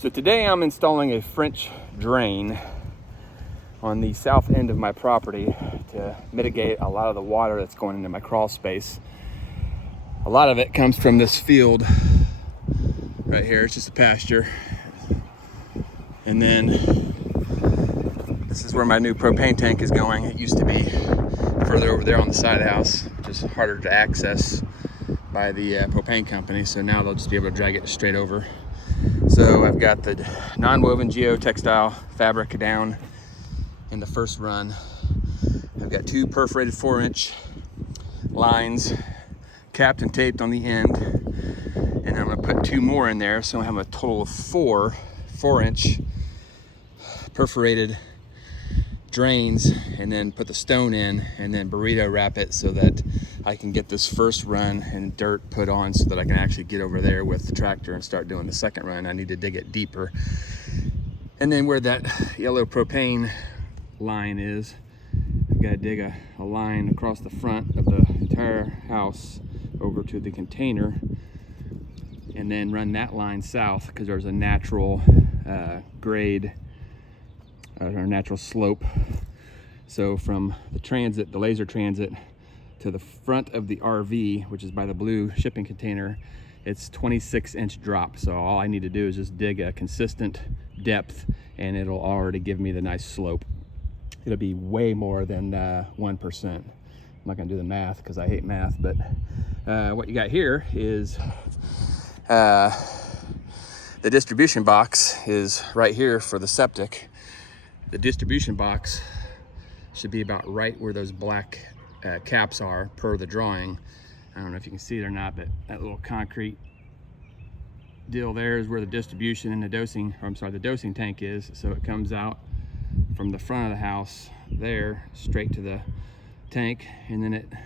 So today I'm installing a French drain on the south end of my property to mitigate a lot of the water that's going into my crawl space. A lot of it comes from this field right here. It's just a pasture. And then this is where my new propane tank is going. It used to be further over there on the side of the house, which is harder to access by the propane company. So now they'll just be able to drag it straight over. So I've got the non-woven geotextile fabric down in the first run. I've got two perforated 4-inch lines capped and taped on the end. And I'm gonna put two more in there. So I have a total of 4-inch perforated drains, and then put the stone in and then burrito wrap it so that I can get this first run and dirt put on so that I can actually get over there with the tractor and start doing the second run. I need to dig it deeper. And then where that yellow propane line is, I've got to dig a line across the front of the entire house over to the container, and then run that line south because there's a natural grade or natural slope. So from the transit, the laser transit, to the front of the RV, which is by the blue shipping container, it's 26-inch drop. So all I need to do is just dig a consistent depth and it'll already give me the nice slope. It'll be way more than 1%. I'm not gonna do the math because I hate math, but what you got here is the distribution box is right here for the septic. The distribution box should be about right where those black caps are per the drawing. I don't know if you can see it or not, but that little concrete deal there is where the distribution and the dosing, or I'm sorry, the dosing tank is. So it comes out from the front of the house there straight to the tank, and then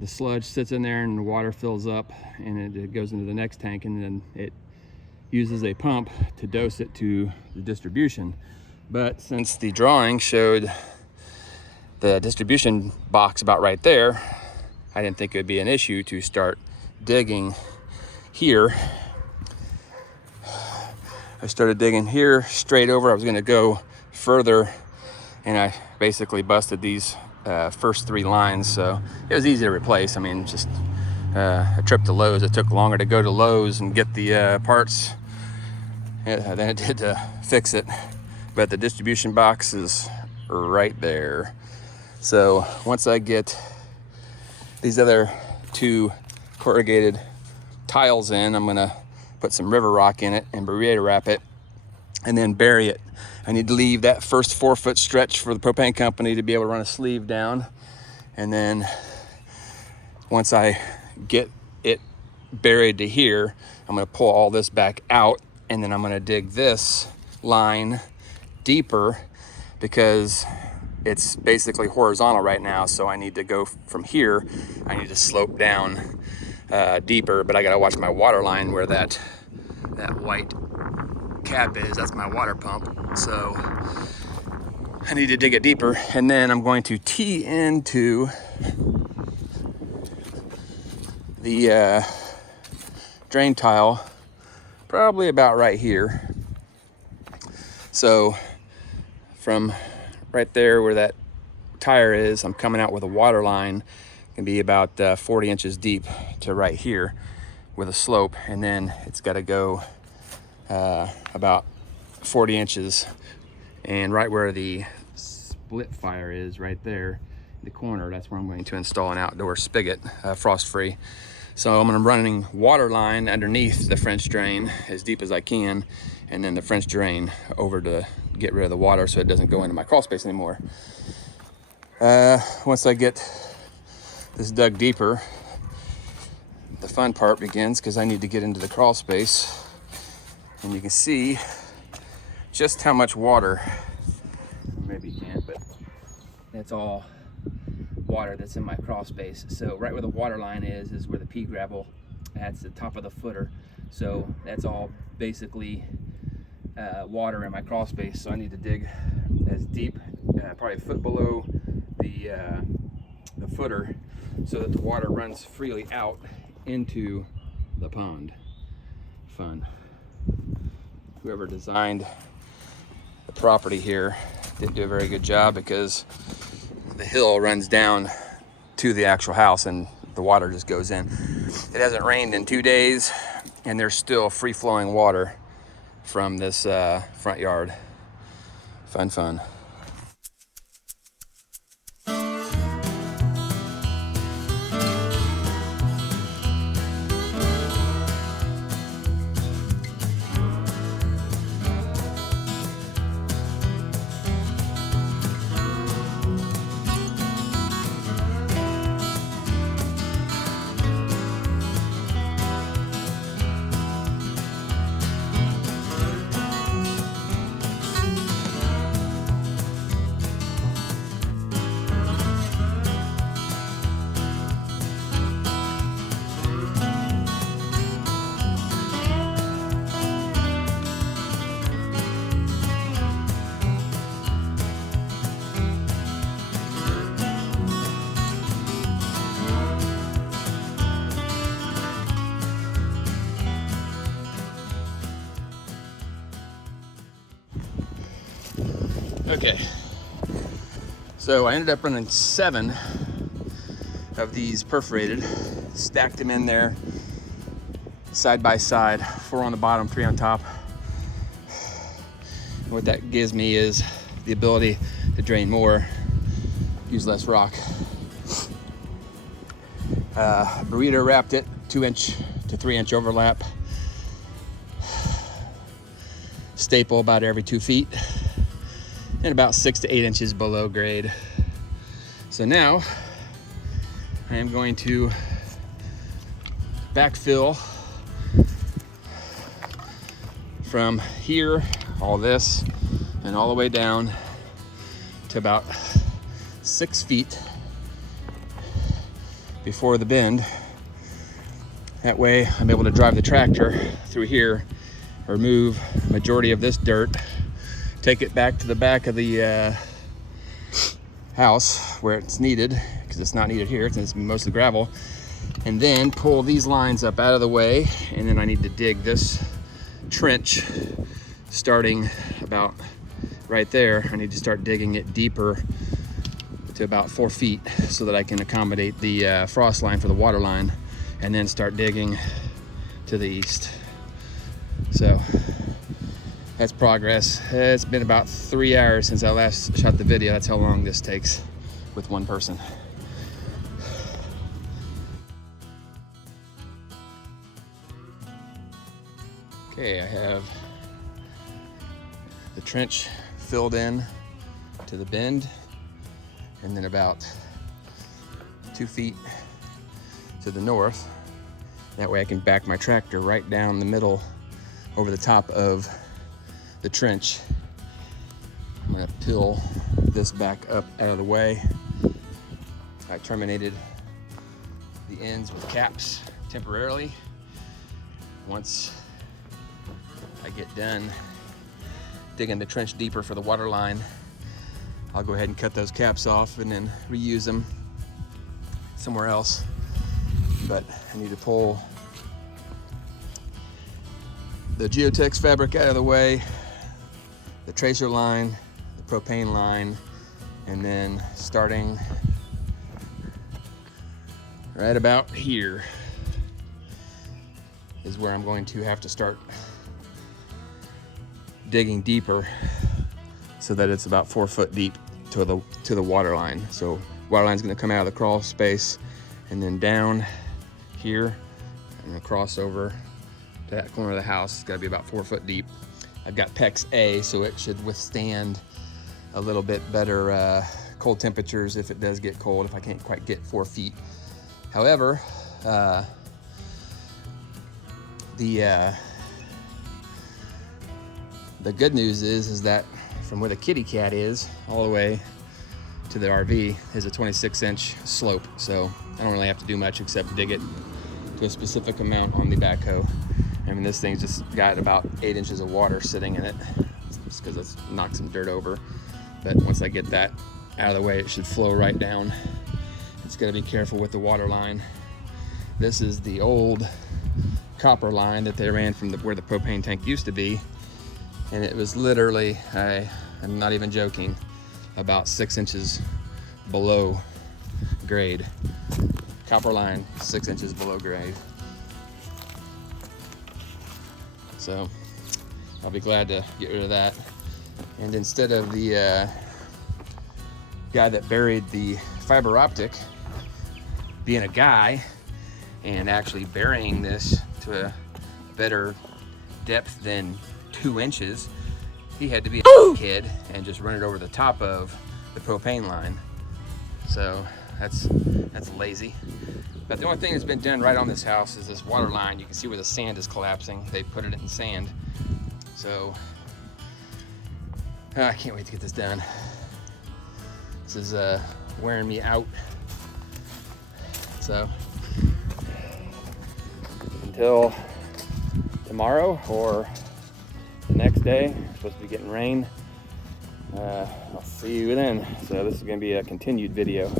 the sludge sits in there and the water fills up and it goes into the next tank, and then it uses a pump to dose it to the distribution. But since the drawing showed the distribution box about right there, I didn't think it would be an issue to start digging here. I started digging here straight over. I was going to go further, and I basically busted these first 3 lines, so it was easy to replace. I mean, just a trip to Lowe's. It took longer to go to Lowe's and get the parts than it did to fix it. But the distribution box is right there. So once I get these other 2 corrugated tiles in, I'm gonna put some river rock in it and burrito wrap it and then bury it. I need to leave that first 4-foot stretch for the propane company to be able to run a sleeve down. And then once I get it buried to here, I'm gonna pull all this back out, and then I'm gonna dig this line deeper because it's basically horizontal right now. So I need to go from here, I need to slope down deeper, but I gotta watch my water line where that white cap is. That's my water pump. So I need to dig it deeper, and then I'm going to tee into the drain tile probably about right here. So from right there where that tire is, I'm coming out with a water line. It can be about 40 inches deep to right here with a slope, and then it's got to go about 40 inches, and right where the split fire is right there in the corner, that's where I'm going to install an outdoor spigot, frost free. So I'm going to running water line underneath the French drain as deep as I can, and then the French drain over to get rid of the water so it doesn't go into my crawl space anymore. Once I get this dug deeper, the fun part begins because I need to get into the crawl space, and you can see just how much water, maybe you can't, but it's all water that's in my crawl space. So right where the water line is where the pea gravel, that's the top of the footer. So that's all basically water in my crawl space. So I need to dig as deep, probably a foot below the footer, so that the water runs freely out into the pond. Fun. whoever designed the property here didn't do a very good job, because the hill runs down to the actual house and the water just goes in. It hasn't rained in 2 days and there's still free-flowing water from this front yard. Fun. Okay, so I ended up running 7 of these perforated, stacked them in there side by side, 4 on the bottom, 3 on top. And what that gives me is the ability to drain more, use less rock. Burrito wrapped it, 2-inch to 3-inch overlap. Staple about every 2 feet. And about 6 to 8 inches below grade. So now I am going to backfill from here, all this, and all the way down to about 6 feet before the bend. That way I'm able to drive the tractor through here, remove majority of this dirt, take it back to the back of the house where it's needed, because it's not needed here, it's mostly gravel, and then pull these lines up out of the way. And then I need to dig this trench starting about right there. I need to start digging it deeper to about 4 feet so that I can accommodate the frost line for the water line, and then start digging to the east. So that's progress. It's been about 3 hours since I last shot the video. That's how long this takes with one person. Okay, I have the trench filled in to the bend, and then about 2 feet to the north. That way I can back my tractor right down the middle over the top of the trench. I'm gonna peel this back up out of the way. I terminated the ends with caps temporarily. Once I get done digging the trench deeper for the water line, I'll go ahead and cut those caps off and then reuse them somewhere else. But I need to pull the Geotex fabric out of the way, the tracer line, the propane line, and then starting right about here is where I'm going to have to start digging deeper so that it's about 4 foot deep to the water line. So water line's gonna come out of the crawl space and then down here. I'm gonna cross over to that corner of the house. It's gotta be about 4 foot deep. I've got PEX A, so it should withstand a little bit better cold temperatures if it does get cold, if I can't quite get 4 feet. However, the good news is that from where the kitty cat is all the way to the RV is a 26-inch slope. So I don't really have to do much except dig it to a specific amount on the backhoe. I mean, this thing's just got about 8 inches of water sitting in it, just because it's knocked some dirt over. But once I get that out of the way, it should flow right down. It's gotta be careful with the water line. This is the old copper line that they ran from where the propane tank used to be. And it was literally, I'm not even joking, about 6 inches below grade. Copper line, 6 inches below grade. So I'll be glad to get rid of that. And instead of the guy that buried the fiber optic being a guy and actually burying this to a better depth than 2 inches, he had to be a kid and just run it over the top of the propane line. So that's lazy. But the only thing that's been done right on this house is this water line. You can see where the sand is collapsing. They put it in sand. So I can't wait to get this done. This is wearing me out. So until tomorrow or the next day, it's supposed to be getting rain. I'll see you then. So this is going to be a continued video.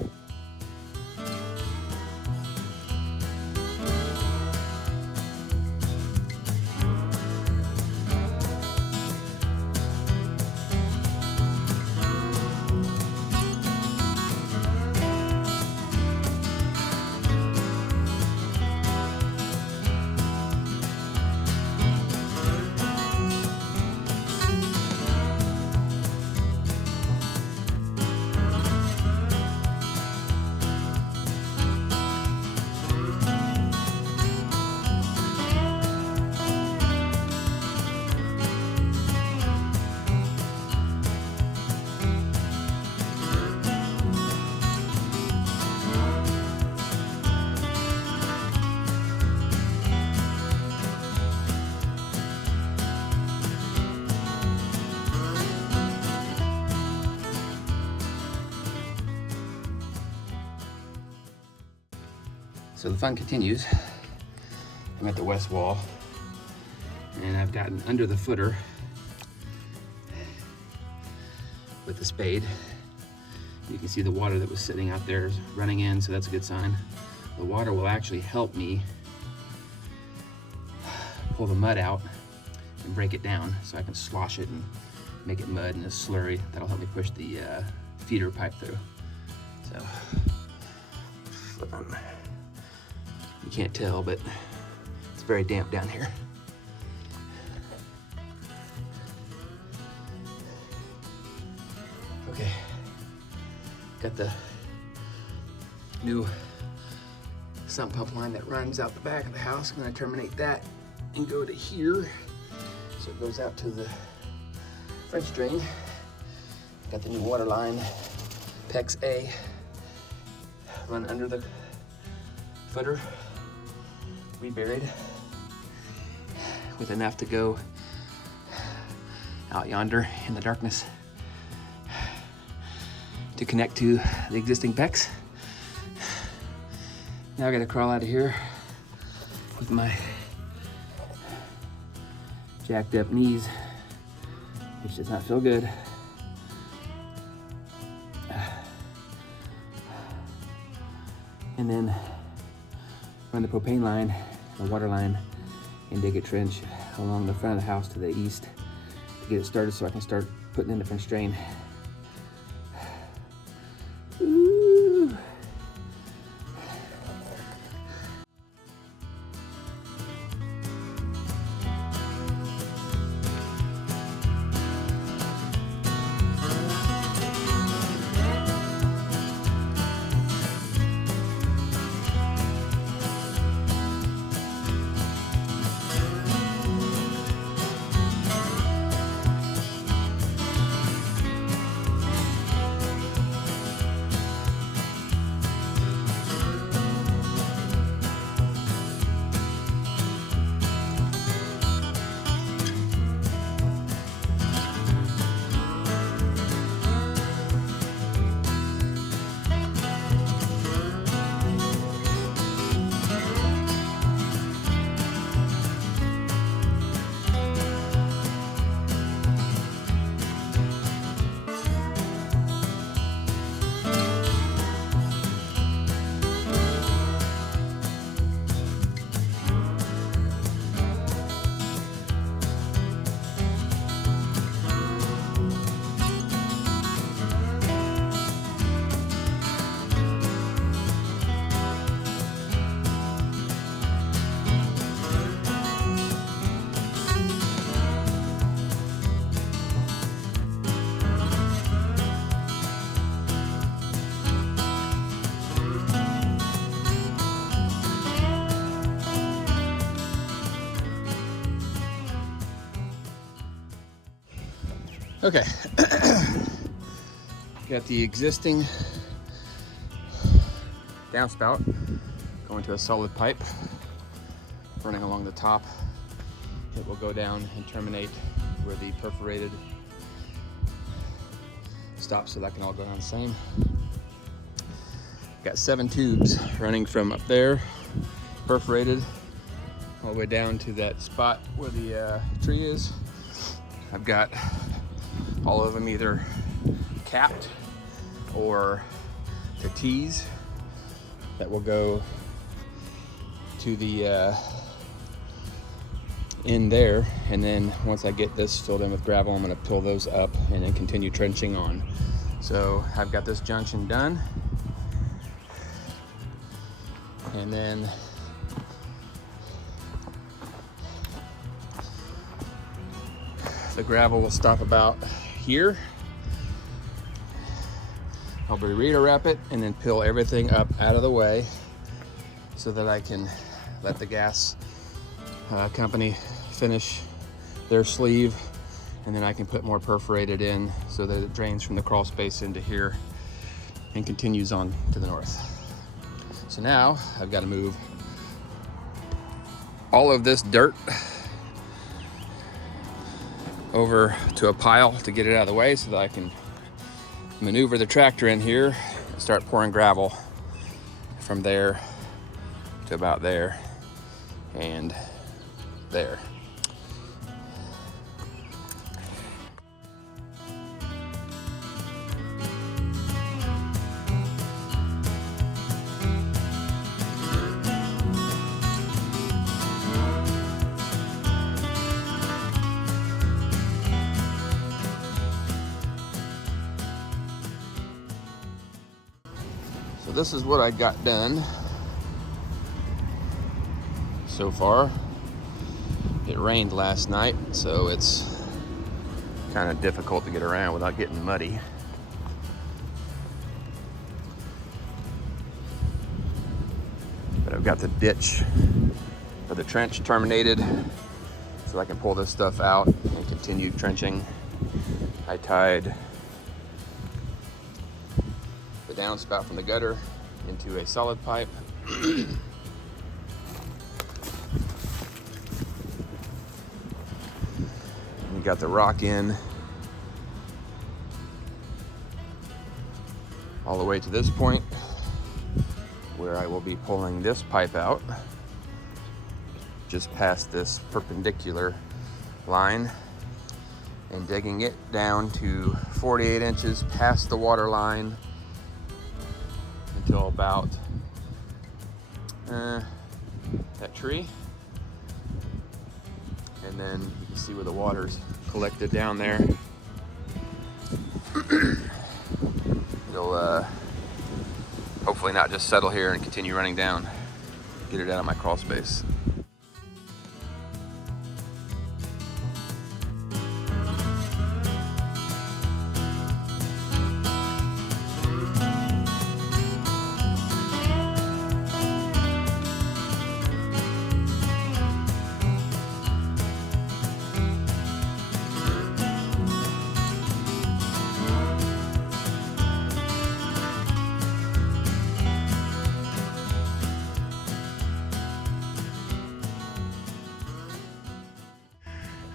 So the fun continues. I'm at the west wall and I've gotten under the footer with the spade. You can see the water that was sitting out there is running in, so that's a good sign. The water will actually help me pull the mud out and break it down so I can slosh it and make it mud and a slurry. That'll help me push the feeder pipe through. So, you can't tell, but it's very damp down here. Okay, got the new sump pump line that runs out the back of the house. I'm gonna terminate that and go to here. So it goes out to the French drain. Got the new water line, PEX A, run under the footer, reburied, with enough to go out yonder in the darkness to connect to the existing PEX. Now I gotta crawl out of here with my jacked up knees, which does not feel good. And then run the propane line, the water line, and dig a trench along the front of the house to the east to get it started so I can start putting in the French drain. Ooh. Okay, got the existing downspout going to a solid pipe running along the top. It will go down and terminate where the perforated stops, so that can all go down the same. Got 7 tubes running from up there, perforated, all the way down to that spot where the tree is. I've got all of them either capped or to T's that will go to the in there, and then once I get this filled in with gravel, I'm going to pull those up and then continue trenching on. So I've got this junction done, and then the gravel will stop about here. I'll burrito wrap it and then peel everything up out of the way so that I can let the gas company finish their sleeve, and then I can put more perforated in so that it drains from the crawl space into here and continues on to the north. So now I've got to move all of this dirt over to a pile to get it out of the way so that I can maneuver the tractor in here and start pouring gravel from there to about there and there. So this is what I got done so far. It rained last night, so it's kind of difficult to get around without getting muddy. But I've got the ditch or the trench terminated so I can pull this stuff out and continue trenching. I tied the downspout from the gutter into a solid pipe. We got the rock in all the way to this point where I will be pulling this pipe out just past this perpendicular line and digging it down to 48 inches past the water line until about that tree, and then you can see where the water's collected down there. It'll hopefully not just settle here and continue running down, get it out of my crawl space.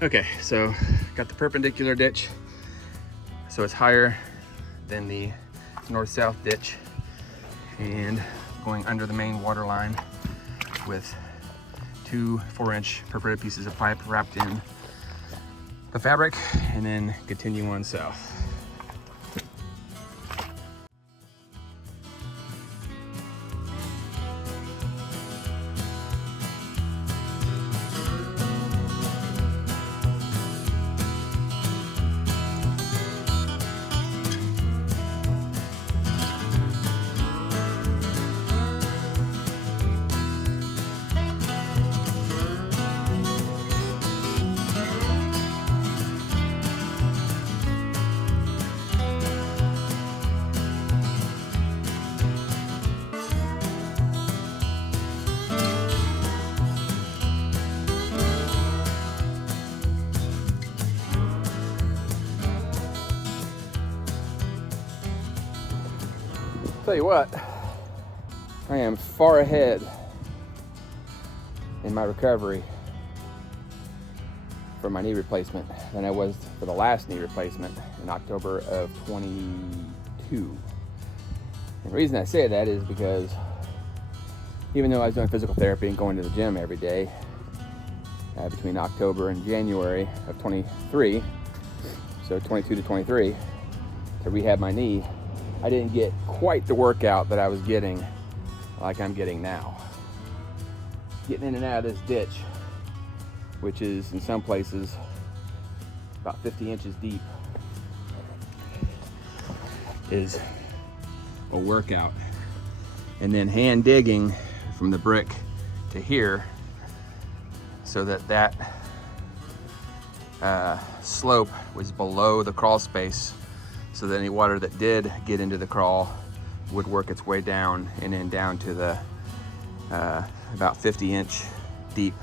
Okay, so got the perpendicular ditch, so it's higher than the north-south ditch, and going under the main water line with 2 4-inch perforated pieces of pipe wrapped in the fabric, and then continue on south. Tell you what, I am far ahead in my recovery for my knee replacement than I was for the last knee replacement in October of 22. And the reason I say that is because even though I was doing physical therapy and going to the gym every day between October and January of 23, so 22 to 23, to rehab my knee, I didn't get quite the workout that I was getting like I'm getting now. Getting in and out of this ditch, which is in some places about 50 inches deep, is a workout. And then hand digging from the brick to here so that slope was below the crawl space, so that any water that did get into the crawl would work its way down and then down to the about 50-inch deep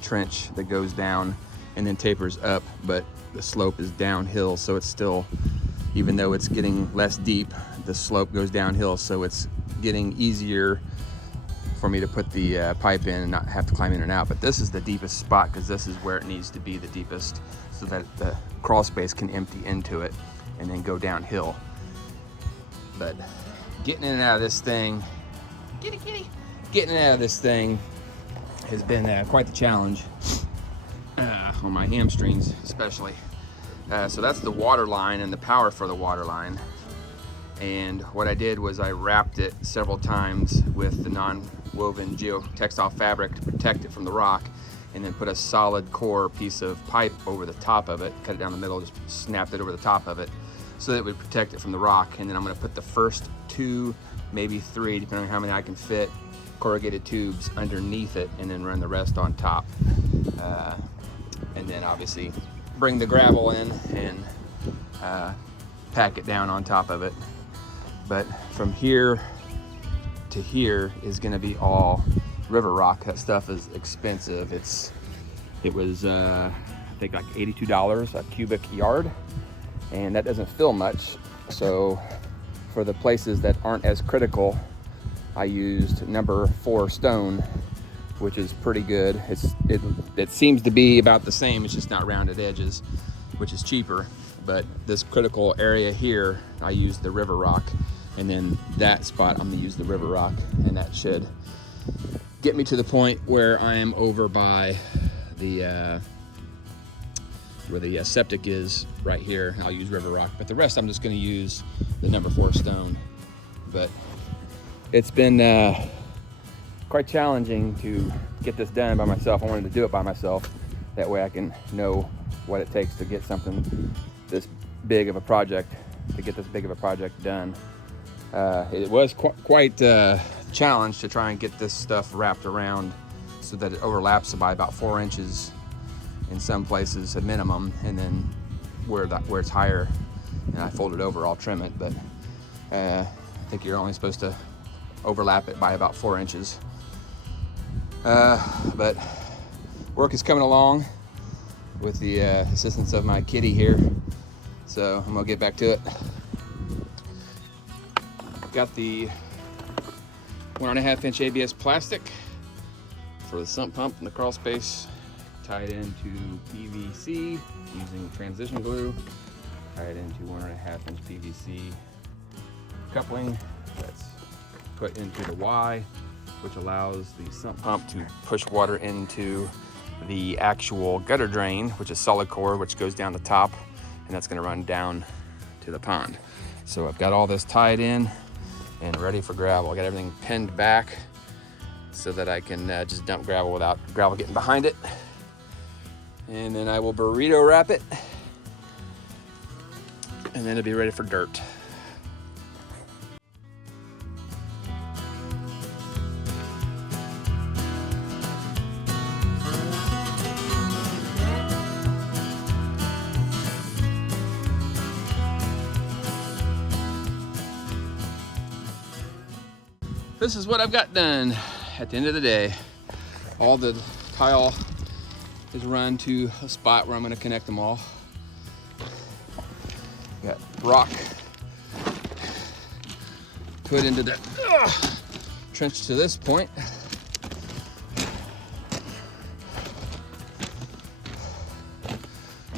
trench that goes down and then tapers up, but the slope is downhill, so it's still, even though it's getting less deep, the slope goes downhill, so it's getting easier for me to put the pipe in and not have to climb in and out. But this is the deepest spot because this is where it needs to be the deepest, so that the crawl space can empty into it and then go downhill. But getting in and out of this thing, getting in and out of this thing has been quite the challenge on my hamstrings especially. So that's the water line and the power for the water line. And what I did was I wrapped it several times with the non-woven geotextile fabric to protect it from the rock, and then put a solid core piece of pipe over the top of it, cut it down the middle, just snapped it over the top of it so that it would protect it from the rock. And then I'm gonna put the first 2, maybe 3, depending on how many I can fit, corrugated tubes underneath it, and then run the rest on top. And then obviously bring the gravel in and pack it down on top of it. But from here to here is gonna be all river rock. That stuff is expensive. It was I think like $82 a cubic yard, and that doesn't fill much. So for the places that aren't as critical, I used number 4 stone, which is pretty good. It seems to be about the same, it's just not rounded edges, which is cheaper. But this critical area here, I used the river rock, and then that spot I'm gonna use the river rock, and that should get me to the point where I am over by the where the septic is right here. I'll use river rock, but the rest I'm just gonna use the number 4 stone. But it's been quite challenging to get this done by myself. I wanted to do it by myself. That way I can know what it takes to get something this big of a project, done. It was quite a challenge to try and get this stuff wrapped around so that it overlaps by about 4 inches in some places, a minimum, and then where it's higher, and I fold it over, I'll trim it. But I think you're only supposed to overlap it by about 4 inches. But work is coming along with the assistance of my kitty here, so I'm gonna get back to it. Got the 1.5-inch ABS plastic for the sump pump and the crawl space, tied into PVC using transition glue, tied into 1.5-inch PVC coupling that's put into the Y, which allows the sump pump to push water into the actual gutter drain, which is solid core, which goes down the top, and that's going to run down to the pond. So I've got all this tied in and ready for gravel. I got everything pinned back so that I can just dump gravel without gravel getting behind it. And then I will burrito wrap it, and then it'll be ready for dirt. This is what I've got done at the end of the day. All the tile is run to a spot where I'm going to connect them all. Got rock put into the trench to this point.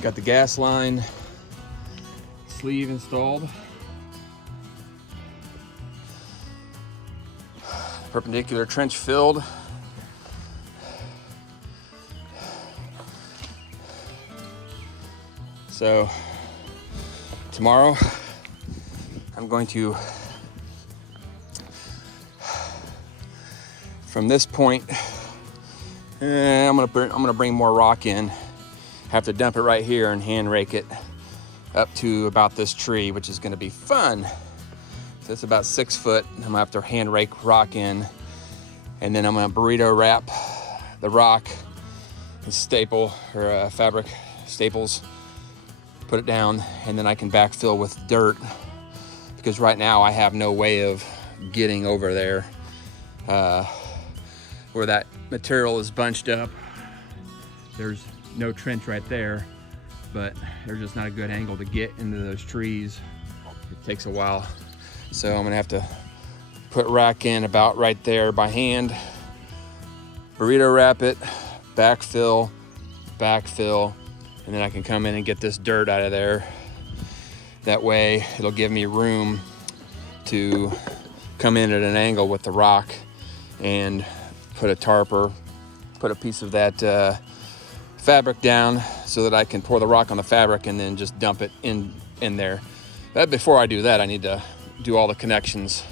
Got the gas line sleeve installed. Perpendicular trench filled. So tomorrow I'm going to, from this point, I'm gonna bring more rock in. Have to dump it right here and hand rake it up to about this tree, which is gonna be fun. So it's about 6 foot. I'm gonna have to hand rake rock in, and then I'm gonna burrito wrap the rock and staple, or fabric staples, put it down, and then I can backfill with dirt, because right now I have no way of getting over there where that material is bunched up. There's no trench right there, but there's just not a good angle to get into those trees. It takes a while. So I'm gonna have to put rack in about right there by hand, burrito wrap it, backfill, and then I can come in and get this dirt out of there. That way it'll give me room to come in at an angle with the rock and put a tarp or put a piece of that fabric down so that I can pour the rock on the fabric and then just dump it in there. But before I do that, I need to do all the connections.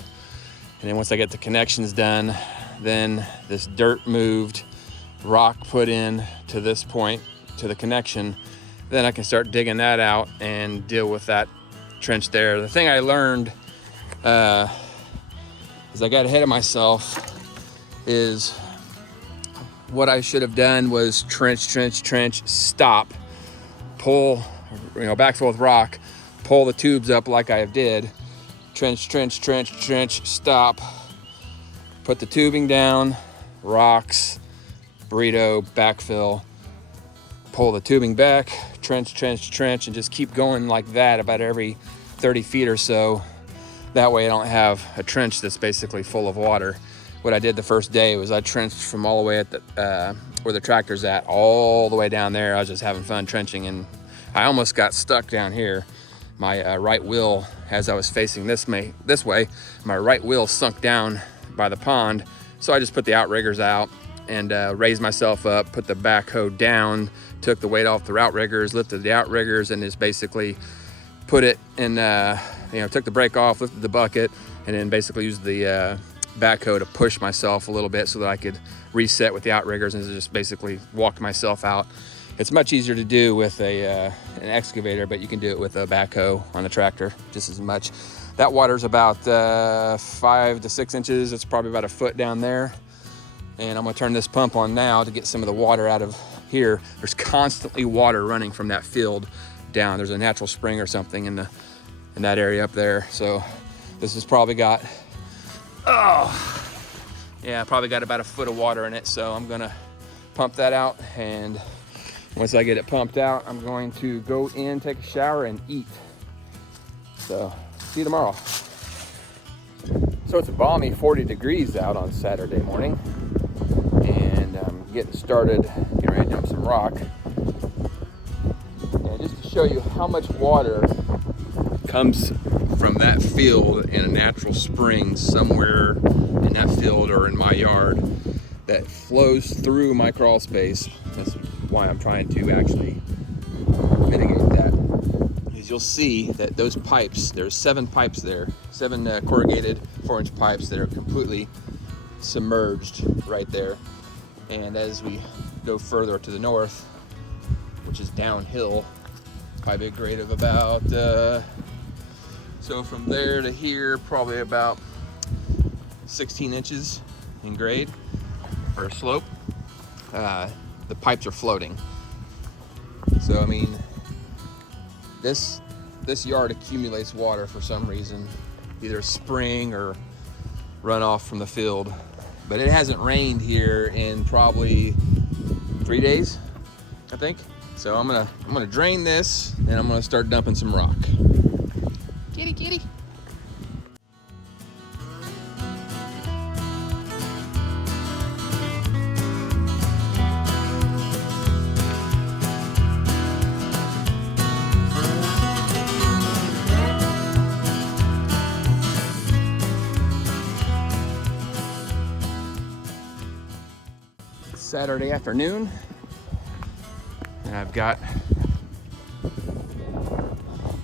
And then once I get the connections done, then this dirt moved, rock put in to this point, to the connection, then I can start digging that out and deal with that trench there. The thing I learned is I got ahead of myself, is what I should have done was trench, stop, pull, backfill with rock, pull the tubes up like I did, trench, stop, put the tubing down, rocks, burrito, backfill, pull the tubing back, trench, and just keep going like that about every 30 feet or so. That way I don't have a trench that's basically full of water. What I did the first day was I trenched from all the way at the where the tractor's at, all the way down there. I was just having fun trenching, and I almost got stuck down here. My right wheel, as I was facing this way, my right wheel sunk down by the pond. So I just put the outriggers out and raised myself up, put the backhoe down, took the weight off the outriggers, lifted the outriggers, and just basically put it in, took the brake off, lifted the bucket, and then basically used the backhoe to push myself a little bit so that I could reset with the outriggers, and just basically walked myself out. It's much easier to do with an excavator, but you can do it with a backhoe on a tractor just as much. That water's about 5 to 6 inches. It's probably about a foot down there. And I'm gonna turn this pump on now to get some of the water out of here. There's constantly water running from that field down. There's a natural spring or something in that area up there. So this has probably got, probably got about a foot of water in it. So I'm gonna pump that out, and once I get it pumped out, I'm going to go in, take a shower, and eat. So see you tomorrow. So it's a balmy 40 degrees out on Saturday morning, and I'm getting started, getting ready to dump some rock. And just to show you how much water comes from that field in a natural spring somewhere in that field or in my yard that flows through my crawl space. That's why I'm trying to actually mitigate that. Is you'll see that those pipes, there's 7 pipes there, 7 corrugated 4-inch pipes that are completely submerged right there. And as we go further to the north, which is downhill, probably a grade of about, so from there to here, probably about 16 inches in grade or slope. The pipes are floating. So I mean, this yard accumulates water for some reason, either spring or runoff from the field. But it hasn't rained here in probably 3 days, I think. So I'm gonna drain this, and I'm gonna start dumping some rock. Kitty. Saturday afternoon, and I've got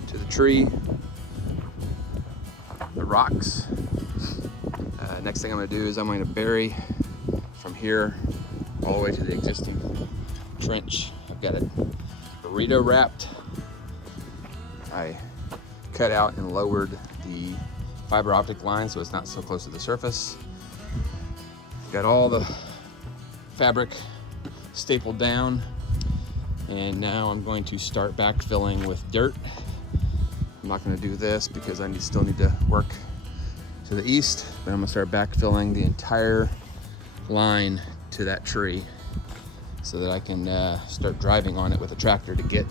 to the tree, the rocks. Next thing I'm going to do is I'm going to bury from here all the way to the existing trench. I've got it burrito wrapped. I cut out and lowered the fiber optic line so it's not so close to the surface. Got all the fabric stapled down, and now I'm going to start backfilling with dirt. I'm not going to do this because I still need to work to the east, but I'm going to start backfilling the entire line to that tree so that I can start driving on it with a tractor to get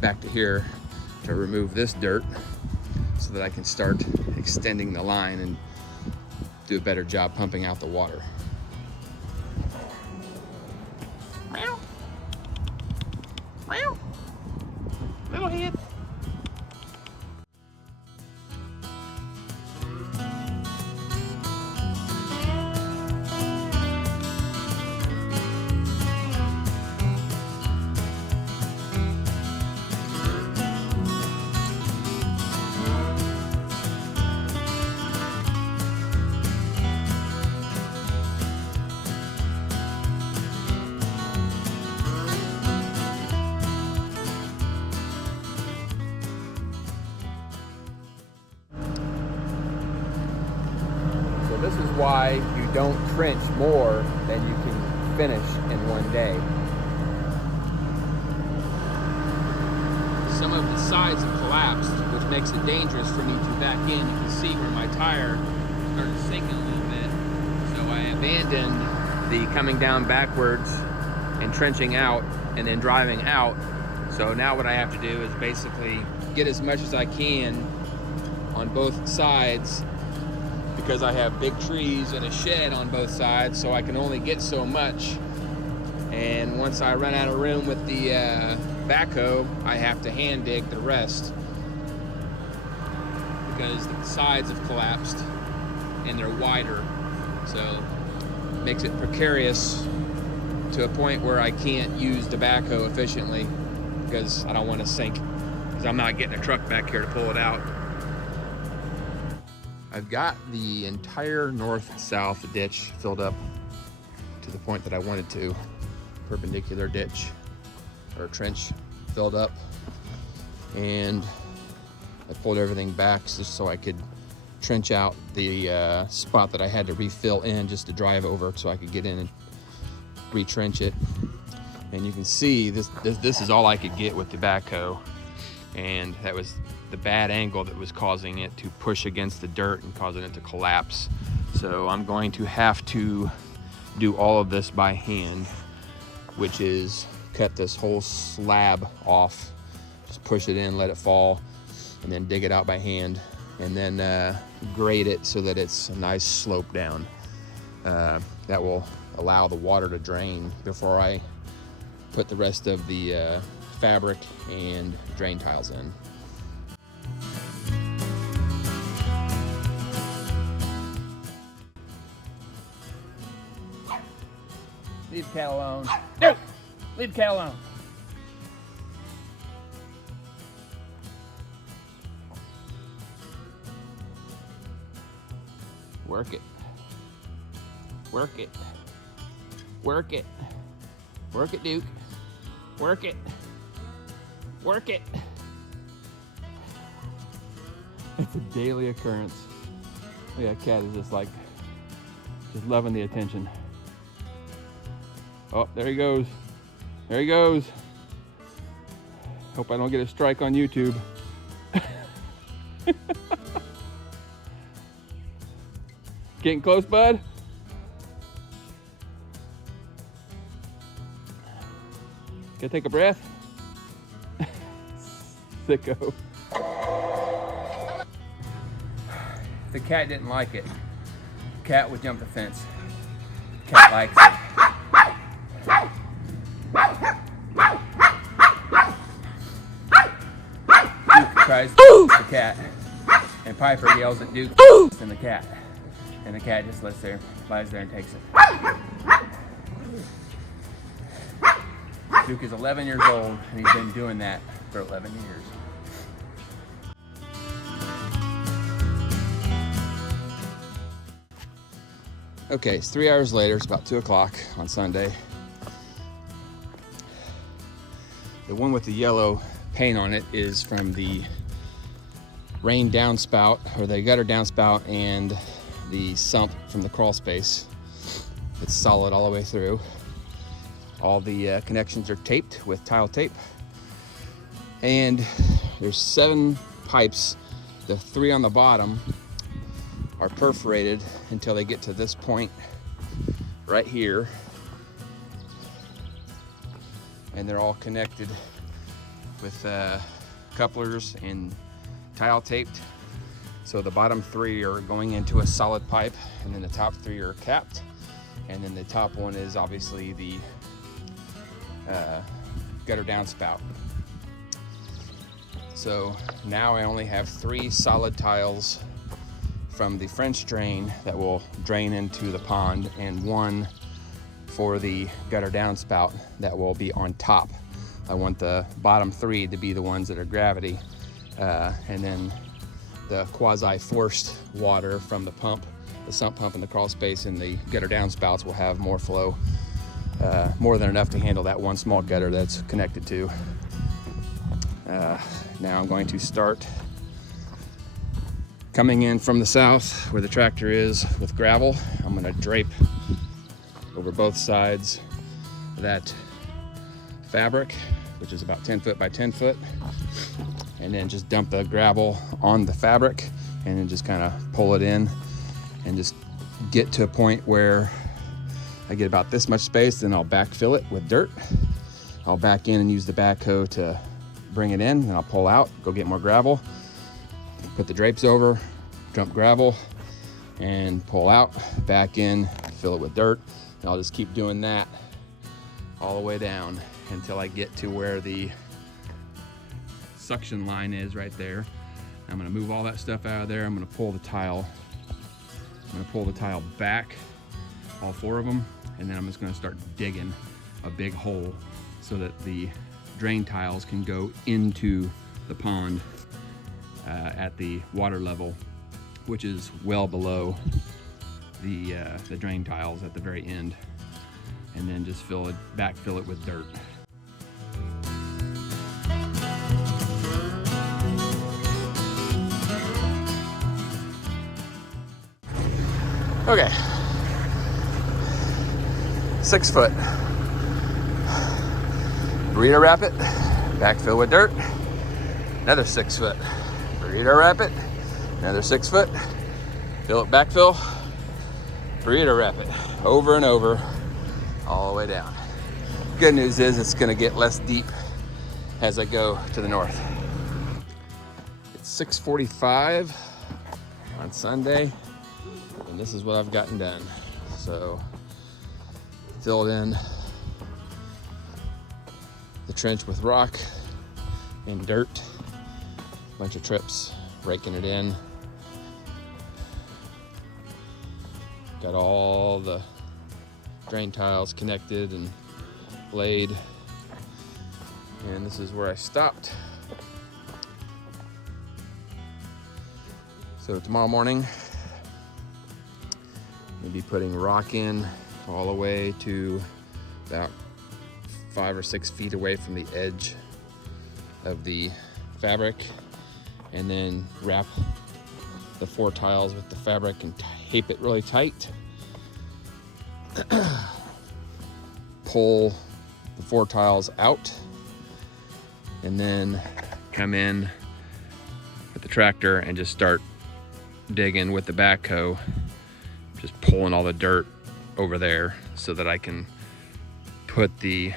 back to here to remove this dirt so that I can start extending the line and do a better job pumping out the water. Meow. Meow. Little head. This is why you don't trench more than you can finish in one day. Some of the sides have collapsed, which makes it dangerous for me to back in. You can see where my tire started sinking a little bit. So I abandoned the coming down backwards and trenching out and then driving out. So now what I have to do is basically get as much as I can on both sides, because I have big trees and a shed on both sides, so I can only get so much. And once I run out of room with the backhoe, I have to hand dig the rest because the sides have collapsed and they're wider. So it makes it precarious to a point where I can't use the backhoe efficiently because I don't want to sink, because I'm not getting a truck back here to pull it out. I've got the entire north-south ditch filled up to the point that I wanted to. Perpendicular ditch or trench filled up, and I pulled everything back just so I could trench out the spot that I had to refill in just to drive over so I could get in and retrench it. And you can see this is all I could get with the backhoe, and that was the bad angle that was causing it to push against the dirt and causing it to collapse. So I'm going to have to do all of this by hand, which is cut this whole slab off, just push it in, let it fall, and then dig it out by hand, and then grade it so that it's a nice slope down. That will allow the water to drain before I put the rest of the fabric and drain tiles in. Leave the cat alone. No! Leave the cat alone. Work it. Work it. Work it. Work it, Duke. Work it. Work it. It's a daily occurrence. Yeah, cat is just loving the attention. Oh, there he goes. There he goes. Hope I don't get a strike on YouTube. Getting close, bud? Gotta take a breath. Sicko. If the cat didn't like it, the cat would jump the fence. The cat likes it. Duke tries to eat the cat, and Piper yells at Duke and the cat. And the cat just lies there and takes it. Duke is 11 years old, and he's been doing that for 11 years. Okay, it's 3 hours later. It's about 2 o'clock on Sunday. The one with the yellow paint on it is from the rain downspout, or the gutter downspout, and the sump from the crawl space. It's solid all the way through. All the connections are taped with tile tape. And there's 7 pipes. The 3 on the bottom are perforated until they get to this point right here. And they're all connected with couplers and tile taped. So the bottom 3 are going into a solid pipe, and then the top 3 are capped. And then the top one is obviously the gutter downspout. So now I only have 3 solid tiles from the French drain that will drain into the pond, and 1 for the gutter downspout that will be on top. I want the bottom 3 to be the ones that are gravity, and then the quasi-forced water from the pump, the sump pump in the crawl space, and the gutter downspouts will have more flow, more than enough to handle that one small gutter that's connected to. Now I'm going to start coming in from the south where the tractor is with gravel. I'm going to drape over both sides that fabric, which is about 10 foot by 10 foot, and then just dump the gravel on the fabric and then just kind of pull it in and just get to a point where I get about this much space. Then I'll backfill it with dirt. I'll back in and use the backhoe to bring it in, and I'll pull out, go get more gravel, put the drapes over, dump gravel, and pull out, back in, fill it with dirt. And I'll just keep doing that all the way down until I get to where the suction line is right there. I'm gonna move all that stuff out of there. I'm gonna pull the tile. I'm gonna pull the tile back, all 4 of them, and then I'm just gonna start digging a big hole so that the drain tiles can go into the pond at the water level, which is well below the drain tiles at the very end, and then just backfill it with dirt. Okay, 6 foot. Burrito wrap it, backfill with dirt. Another 6 foot. Burrito wrap it, another 6 foot. Fill it, backfill, burrito wrap it. Over and over, all the way down. Good news is it's gonna get less deep as I go to the north. It's 6:45 on Sunday, and this is what I've gotten done. So, filled in the trench with rock and dirt, bunch of trips, raking it in. Got all the drain tiles connected and laid, and this is where I stopped. So tomorrow morning, we'll be putting rock in all the way to about 5 or 6 feet away from the edge of the fabric, and then wrap the 4 tiles with the fabric and tape it really tight. Pull the 4 tiles out, and then come in with the tractor and just start digging with the backhoe, just pulling all the dirt over there so that I can put the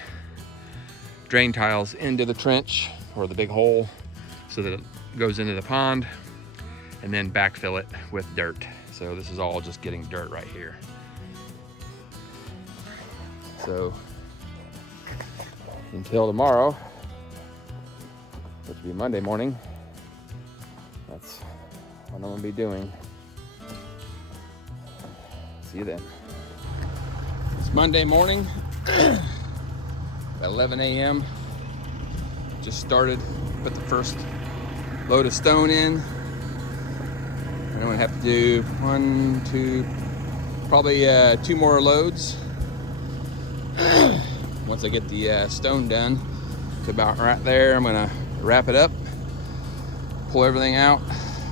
drain tiles into the trench or the big hole so that it goes into the pond, and then backfill it with dirt. So this is all just getting dirt right here. So until tomorrow, which will be Monday morning, that's what I'm gonna be doing. See you then. It's Monday morning. at 11 a.m. Just started, put the first load of stone in. And I'm gonna have to do probably 2 more loads. Once I get the stone done to about right there, I'm gonna wrap it up, pull everything out,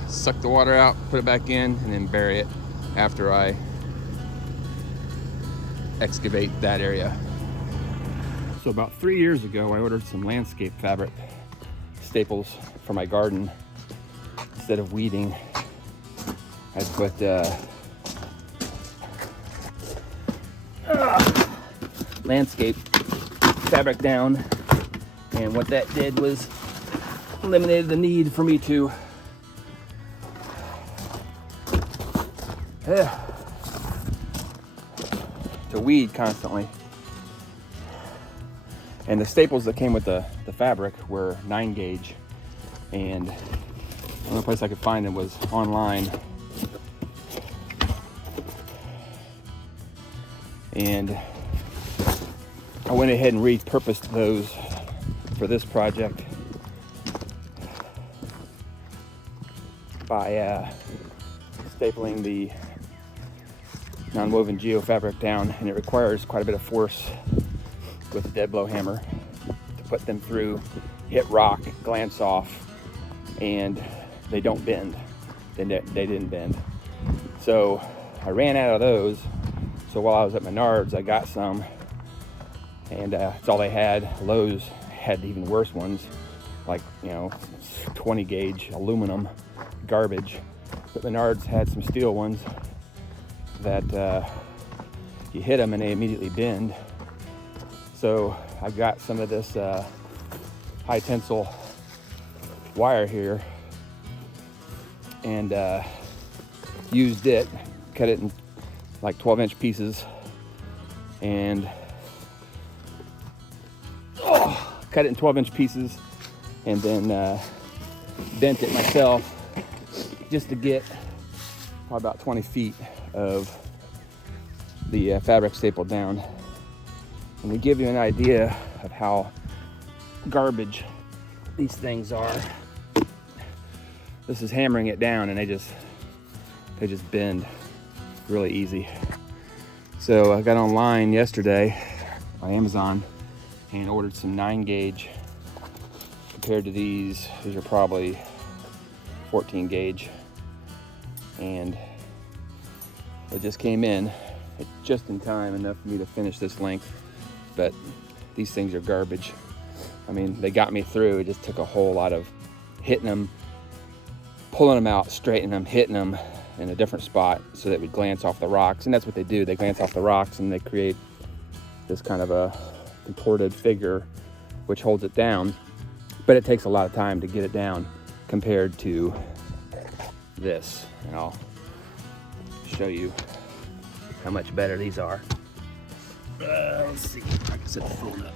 suck the water out, put it back in, and then bury it after I excavate that area. So about 3 years ago, I ordered some landscape fabric staples for my garden. Instead of weeding, I put landscape fabric down, and what that did was eliminated the need for me to weed constantly. And the staples that came with the fabric were 9 gauge, and the only place I could find them was online. And I went ahead and repurposed those for this project by stapling the non-woven geofabric down, and it requires quite a bit of force with a dead blow hammer to put them through, hit rock, glance off, and they don't bend. They didn't bend. So I ran out of those. So while I was at Menards, I got some, and that's all they had. Lowe's had even worse ones, like 20 gauge aluminum garbage. But Menards had some steel ones that you hit them and they immediately bend. So I got some of this high tensile wire here and used it, cut it in like 12-inch pieces, and cut it in 12-inch pieces, and then bent it myself just to get probably about 20 feet of the fabric stapled down. And to give you an idea of how garbage these things are, this is hammering it down, and they just bend really easy. So I got online yesterday on Amazon and ordered some 9 gauge. Compared to these are probably 14 gauge, and it just came in just in time, enough for me to finish this length. But these things are garbage. I mean, they got me through. It just took a whole lot of hitting them, pulling them out, straightening them, hitting them in a different spot so that it would glance off the rocks. And that's what they do. They glance off the rocks and they create this kind of a contorted figure which holds it down. But it takes a lot of time to get it down compared to this. And I'll show you how much better these are. Let's see if I can set the phone up.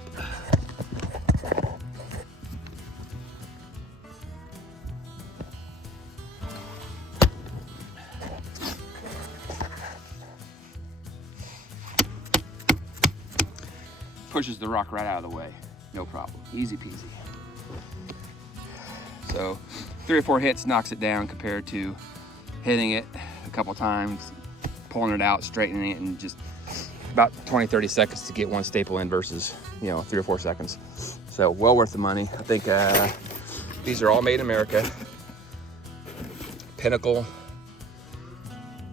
Pushes the rock right out of the way, no problem, easy peasy. So 3 or 4 hits knocks it down compared to hitting it a couple times, pulling it out, straightening it, and just about 20-30 seconds to get one staple in versus 3 or 4 seconds. So well worth the money. I think these are all made in America. Pinnacle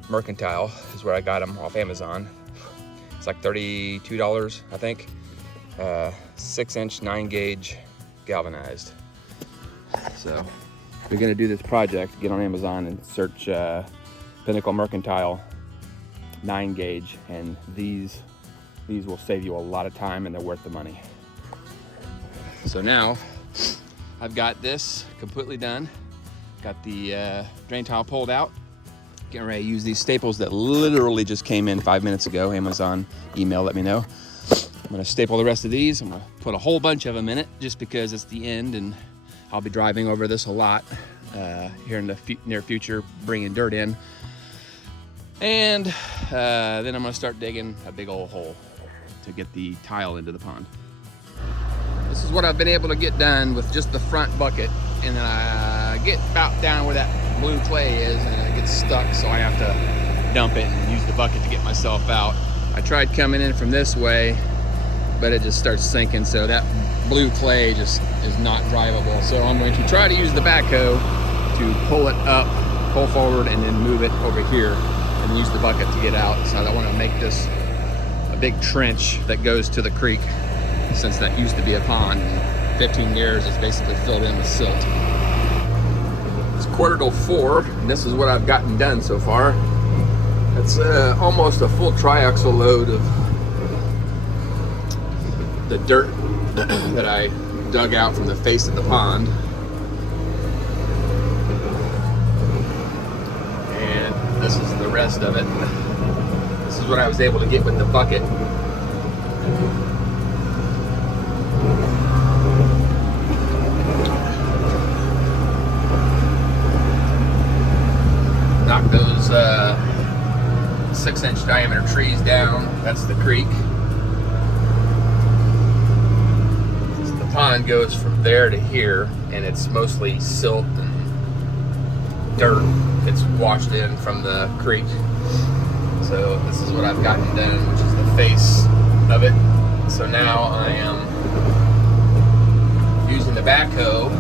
Mercantile is where I got them, off Amazon. It's like $32, I think. 6-inch 9 gauge galvanized. So we're gonna do this project, get on Amazon and search Pinnacle Mercantile 9 gauge, and these will save you a lot of time, and they're worth the money. So now I've got this completely done. Got the drain tile pulled out. Getting ready to use these staples that literally just came in 5 minutes ago. Amazon email let me know. I'm gonna staple the rest of these. I'm gonna put a whole bunch of them in it just because it's the end, and I'll be driving over this a lot here in the near future, bringing dirt in. And then I'm gonna start digging a big old hole to get the tile into the pond. This is what I've been able to get done with just the front bucket. And then I get about down where that blue clay is and it gets stuck, so I have to dump it and use the bucket to get myself out. I tried coming in from this way, but it just starts sinking, so that blue clay just is not drivable. So I'm going to try to use the backhoe to pull it up, pull forward, and then move it over here and use the bucket to get out. So I want to make this a big trench that goes to the creek, since that used to be a pond. 15 years it's basically filled in with silt. It's 3:45 and this is what I've gotten done so far. It's almost a full triaxle load of the dirt that I dug out from the face of the pond. And this is the rest of it. This is what I was able to get with the bucket. Knock those 6-inch diameter trees down. That's the creek. The pond goes from there to here, and it's mostly silt and dirt. It's washed in from the creek. So this is what I've gotten done, which is the face of it. So now I am using the backhoe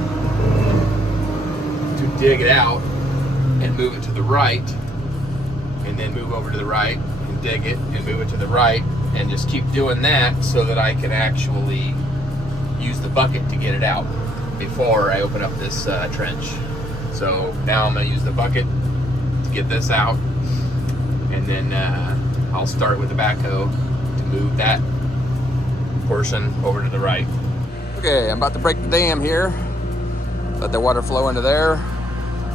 to dig it out and move it to the right, and then move over to the right and dig it and move it to the right, and just keep doing that so that I can actually use the bucket to get it out before I open up this trench. So now I'm going to use the bucket to get this out, and then I'll start with the backhoe to move that portion over to the right. Okay, I'm about to break the dam here, let the water flow into there.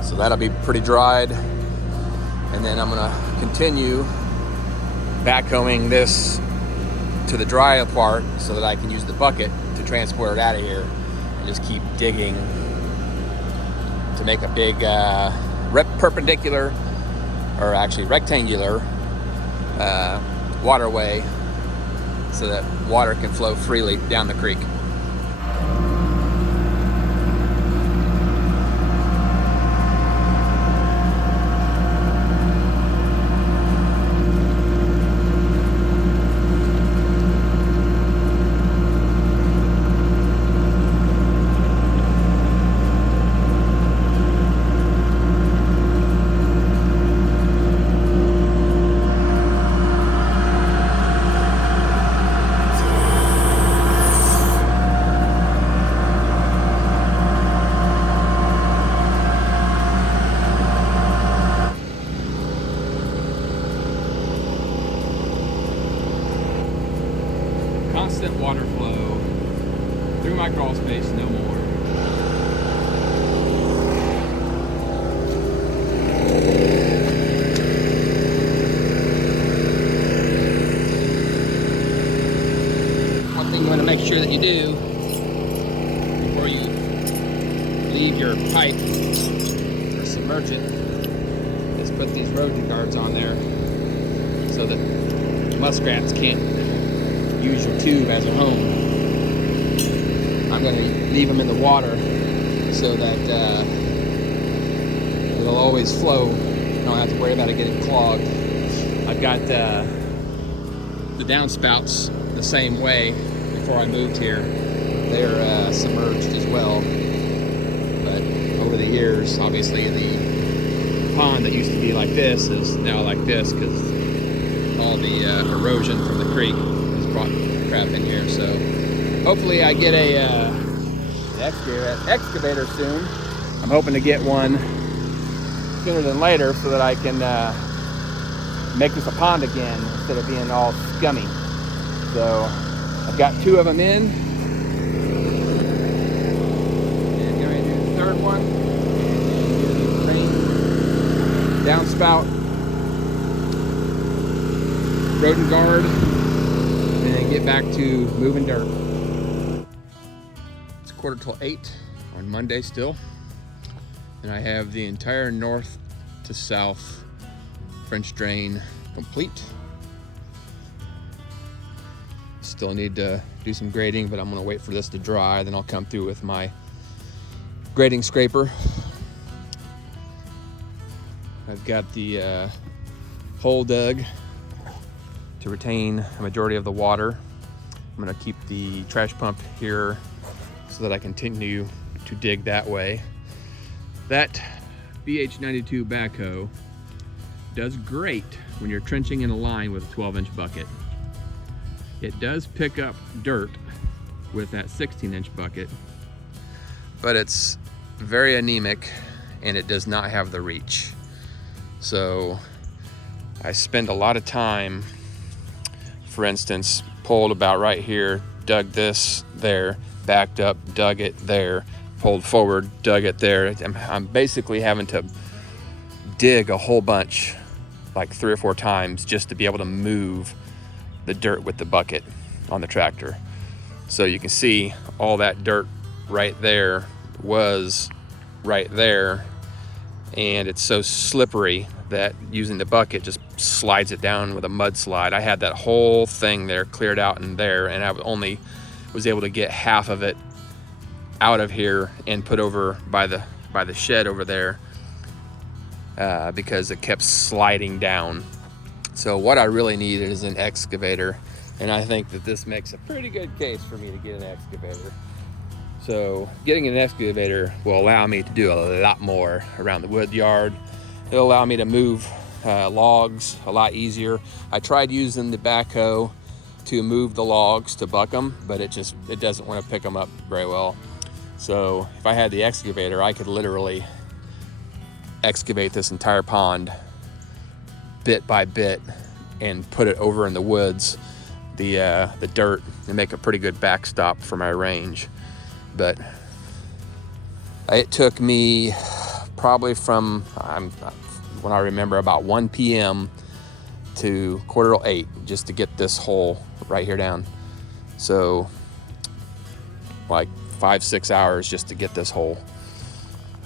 So that'll be pretty dried. And then I'm gonna continue backhoeing this to the dry part so that I can use the bucket to transport it out of here, and just keep digging to make a big perpendicular, or actually rectangular waterway so that water can flow freely down the creek. Constant water flow through my crawl space, no more. One thing you want to make sure that you do before you leave your pipe or submerge it is put these erosion guards on there so that muskrats can't use your tube as a home. I'm going to leave them in the water so that it'll always flow. You don't have to worry about it getting clogged. I've got the downspouts the same way. Before I moved here, they're submerged as well. But over the years, obviously the pond that used to be like this is now like this because all the erosion from the creek brought crap in here. So hopefully I get a excavator soon. I'm hoping to get one sooner than later so that I can make this a pond again instead of being all scummy. So I've got 2 of them in, and going to do the 3rd one. Downspout, rodent guard, and get back to moving dirt. It's 7:45 on Monday still, and I have the entire north to south French drain complete. still need to do some grading, but I'm gonna wait for this to dry, then I'll come through with my grading scraper. I've got the hole dug to retain a majority of the water. I'm gonna keep the trash pump here so that I continue to dig that way. That BH92 backhoe does great when you're trenching in a line with a 12-inch bucket. It does pick up dirt with that 16-inch bucket, but it's very anemic and it does not have the reach. So I spend a lot of time, for instance, pulled about right here, dug this there, backed up, dug it there, pulled forward, dug it there. I'm basically having to dig a whole bunch, like 3 or 4 times, just to be able to move the dirt with the bucket on the tractor. So you can see all that dirt right there was right there, and it's so slippery that using the bucket just slides it down with a mudslide. I had that whole thing there cleared out in there, and I only was able to get half of it out of here and put over by the shed over there because it kept sliding down. So what I really need is an excavator, and I think that this makes a pretty good case for me to get an excavator. So getting an excavator will allow me to do a lot more around the wood yard. It'll allow me to move logs a lot easier. I tried using the backhoe to move the logs to buck them, but it doesn't want to pick them up very well. So if I had the excavator, I could literally excavate this entire pond bit by bit and put it over in the woods, the dirt, and make a pretty good backstop for my range. But it took me probably from, when I remember, about 1 p.m. to 7:45 just to get this hole right here down. So like 5-6 hours just to get this hole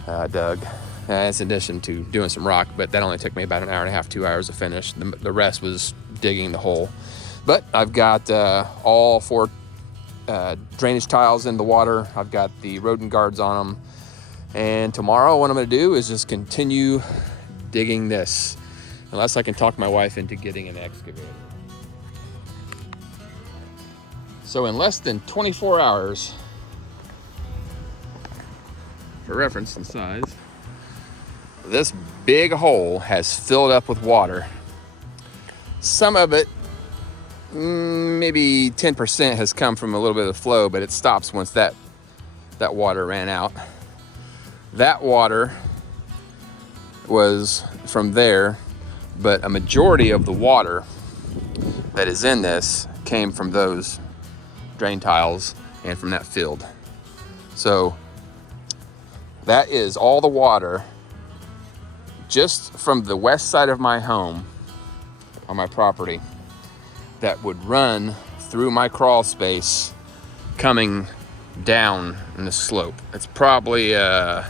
dug. That's in addition to doing some rock, but that only took me about 1.5 hours, 2 hours to finish. The rest was digging the hole. But I've got all 4 drainage tiles in the water. I've got the rodent guards on them. And tomorrow what I'm gonna do is just continue digging this, unless I can talk my wife into getting an excavator. So in less than 24 hours, for reference and size, this big hole has filled up with water. Some of it, maybe 10%, has come from a little bit of flow, but it stops once that water ran out. That water was from there, but a majority of the water that is in this came from those drain tiles and from that field. So that is all the water just from the west side of my home on my property that would run through my crawl space coming down in the slope. It's probably I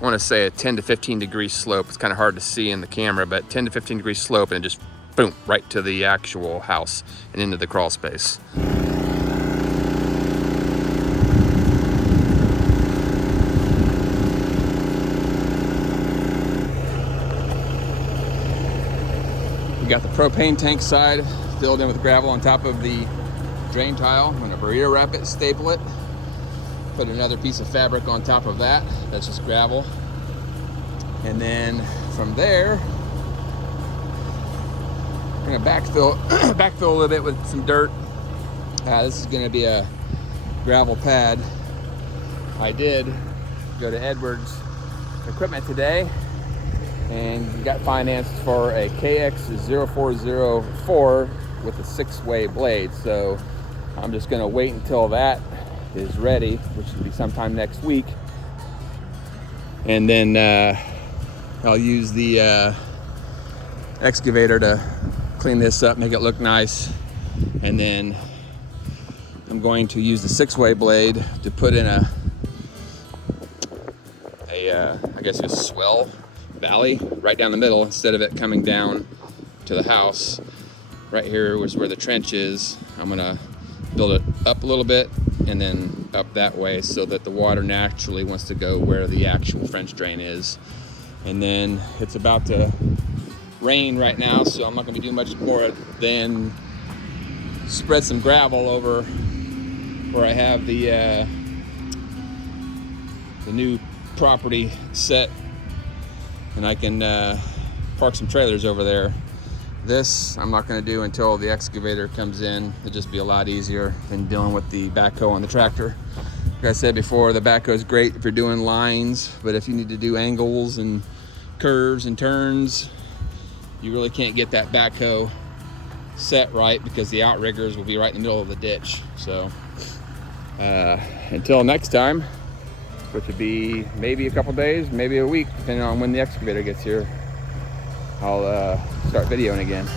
want to say a 10 to 15 degree slope. It's kind of hard to see in the camera, but 10 to 15 degree slope, and just boom, right to the actual house and into the crawl space. We got the propane tank side filled in with gravel on top of the drain tile. I'm gonna burrito wrap it, staple it, put another piece of fabric on top of that. That's just gravel. And then from there, I'm gonna backfill a little bit with some dirt. This is gonna be a gravel pad. I did go to Edwards Equipment today and got financed for a KX0404 with a 6-way blade. So I'm just gonna wait until that is ready, which will be sometime next week. And then I'll use the excavator to clean this up, make it look nice. And then I'm going to use the 6-way blade to put in a I guess a swell valley right down the middle, instead of it coming down to the house. Right here was where the trench is. I'm gonna build it up a little bit and then up that way so that the water naturally wants to go where the actual French drain is. And then it's about to rain right now, so I'm not going to be doing much more than spread some gravel over where I have the new property set, and I can park some trailers over there. This I'm not going to do until the excavator comes in. It'll just be a lot easier than dealing with the backhoe on the tractor. Like I said before, the backhoe is great if you're doing lines, but if you need to do angles and curves and turns, you really can't get that backhoe set right because the outriggers will be right in the middle of the ditch. So until next time, which would be maybe a couple days, maybe a week, depending on when the excavator gets here, I'll start videoing again.